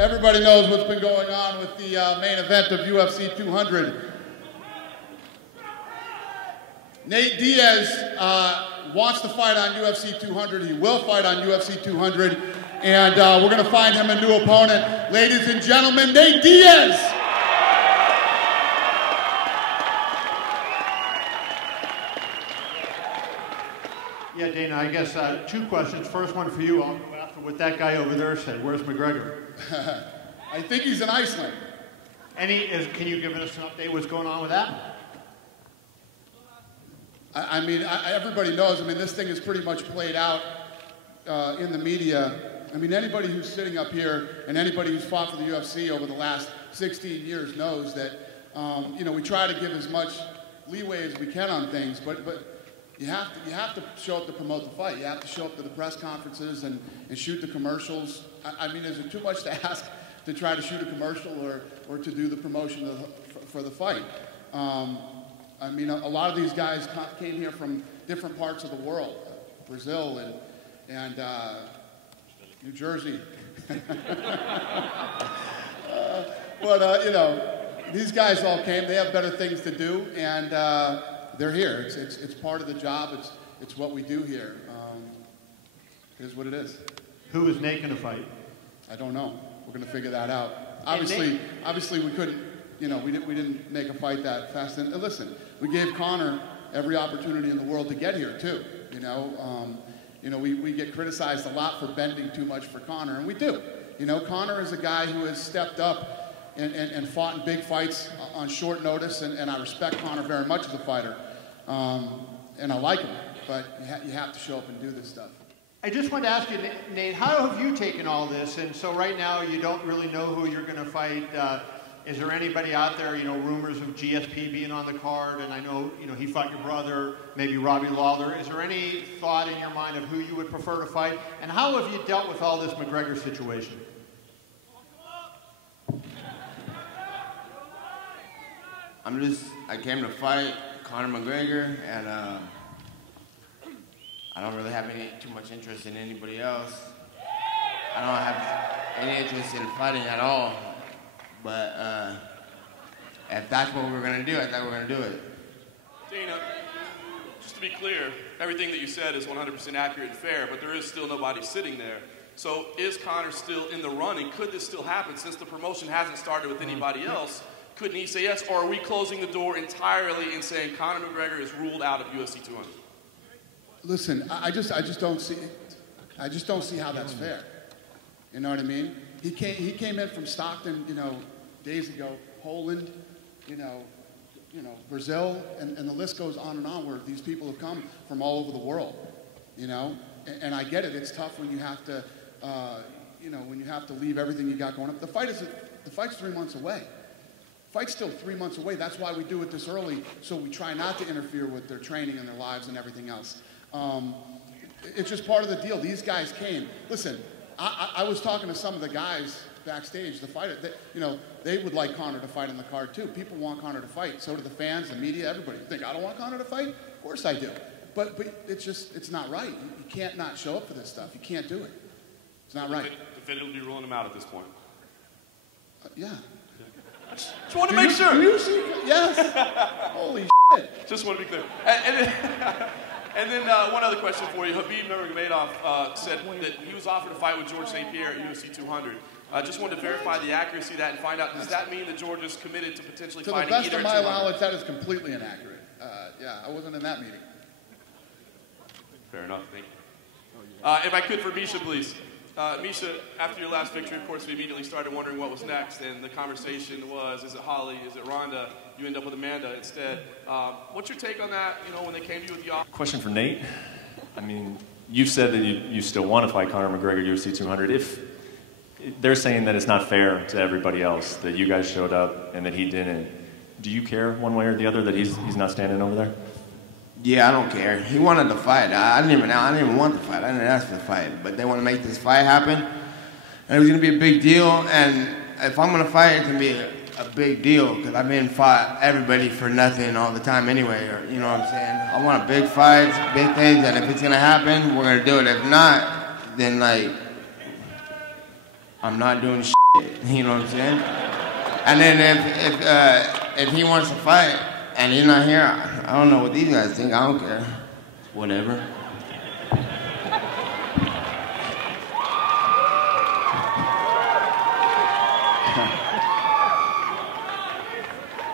Everybody knows what's been going on with the main event of UFC 200. Nate Diaz wants to fight on UFC 200. He will fight on UFC 200. And we're going to find him a new opponent. Ladies and gentlemen, Nate Diaz! Yeah, Dana, I guess two questions. First one for you. I'll go after what that guy over there said. Where's McGregor? I think he's in Iceland. Can you give us an update what's going on with that? I mean, everybody knows. I mean, this thing is pretty much played out in the media. I mean, anybody who's sitting up here and anybody who's fought for the UFC over the last 16 years knows that, you know, we try to give as much leeway as we can on things, but you have to show up to promote the fight. You have to show up to the press conferences and shoot the commercials. I mean, is it too much to ask to try to shoot a commercial or to do the promotion for the fight? I mean, a lot of these guys came here from different parts of the world, Brazil and New Jersey. But you know, these guys all came. They have better things to do, and they're here. It's part of the job. It's what we do here. It is what it is. Who is Nate going to fight? I don't know. We're going to figure that out. Obviously, we couldn't. You know, we didn't make a fight that fast. And listen, we gave Conor every opportunity in the world to get here too. You know, we get criticized a lot for bending too much for Conor, and we do. You know, Conor is a guy who has stepped up and fought in big fights on short notice, and I respect Conor very much as a fighter, and I like him. But you have to show up and do this stuff. I just wanted to ask you, Nate, how have you taken all this? And so right now you don't really know who you're going to fight. Is there anybody out there, you know, rumors of GSP being on the card? And I know, you know, he fought your brother, maybe Robbie Lawler. Is there any thought in your mind of who you would prefer to fight? And how have you dealt with all this McGregor situation? I came to fight Conor McGregor, and I don't really have too much interest in anybody else. I don't have any interest in fighting at all. But if that's what we're going to do, I thought we were going to do it. Dana, just to be clear, everything that you said is 100% accurate and fair, but there is still nobody sitting there. So is Conor still in the running? Could this still happen? Since the promotion hasn't started with anybody else, couldn't he say yes? Or are we closing the door entirely and saying Conor McGregor is ruled out of UFC 200? Listen, I just don't see how that's fair. You know what I mean? He came in from Stockton, you know, days ago, Poland, you know, Brazil, and the list goes on, where these people have come from all over the world, you know. And I get it. It's tough when you have to, you know, when you have to leave everything you got going up. The fight's 3 months away. The fight's still 3 months away. That's why we do it this early, so we try not to interfere with their training and their lives and everything else. It's just part of the deal. These guys came. Listen. I was talking to some of the guys backstage, the fighter, you know, they would like Conor to fight on the card too. People want Conor to fight. So do the fans, the media, everybody. You think I don't want Conor to fight? Of course I do. But it's not right. You can't not show up for this stuff. You can't do it. It's not right. Definitively ruling him out at this point. Yeah. Just want to make sure. Do you see? Yes. Holy shit. Just want to be clear. And then one other question for you. Khabib Nurmagomedov said that he was offered a fight with George St. Pierre at UFC 200. I just wanted to verify the accuracy of that and find out, does that mean that George is committed to potentially fighting either? To the best of my knowledge, that is completely inaccurate. Yeah, I wasn't in that meeting. Fair enough, thank you. If I could for Misha, please. Misha, after your last victory, of course, we immediately started wondering what was next, and the conversation was, is it Holly, is it Ronda? You end up with Amanda instead. What's your take on that, you know, when they came to you with the offer? Question for Nate. I mean, you've said that you still want to fight Conor McGregor UFC 200. If they're saying that it's not fair to everybody else, that you guys showed up and that he didn't, do you care one way or the other that he's not standing over there? Yeah, I don't care. He wanted to fight. I didn't even want the fight. I didn't ask for the fight. But they want to make this fight happen. And it was going to be a big deal. And if I'm going to fight, it's going to be a big deal. Because I've been fought everybody for nothing all the time anyway. Or, you know what I'm saying? I want a big fight, big things. And if it's going to happen, we're going to do it. If not, then, like, I'm not doing shit. You know what I'm saying? And then if he wants to fight and he's not here, I don't know what these guys think. I don't care. Whatever.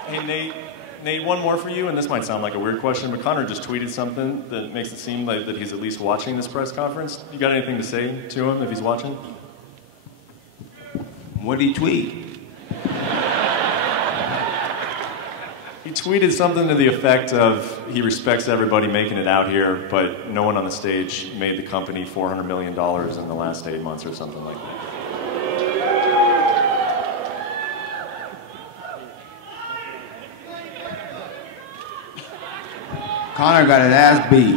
Hey, Nate, one more for you, and this might sound like a weird question, but Conor just tweeted something that makes it seem like that he's at least watching this press conference. You got anything to say to him if he's watching? What did he tweet? He tweeted something to the effect of he respects everybody making it out here, but no one on the stage made the company $400 million in the last 8 months or something like that. Conor got his ass beat.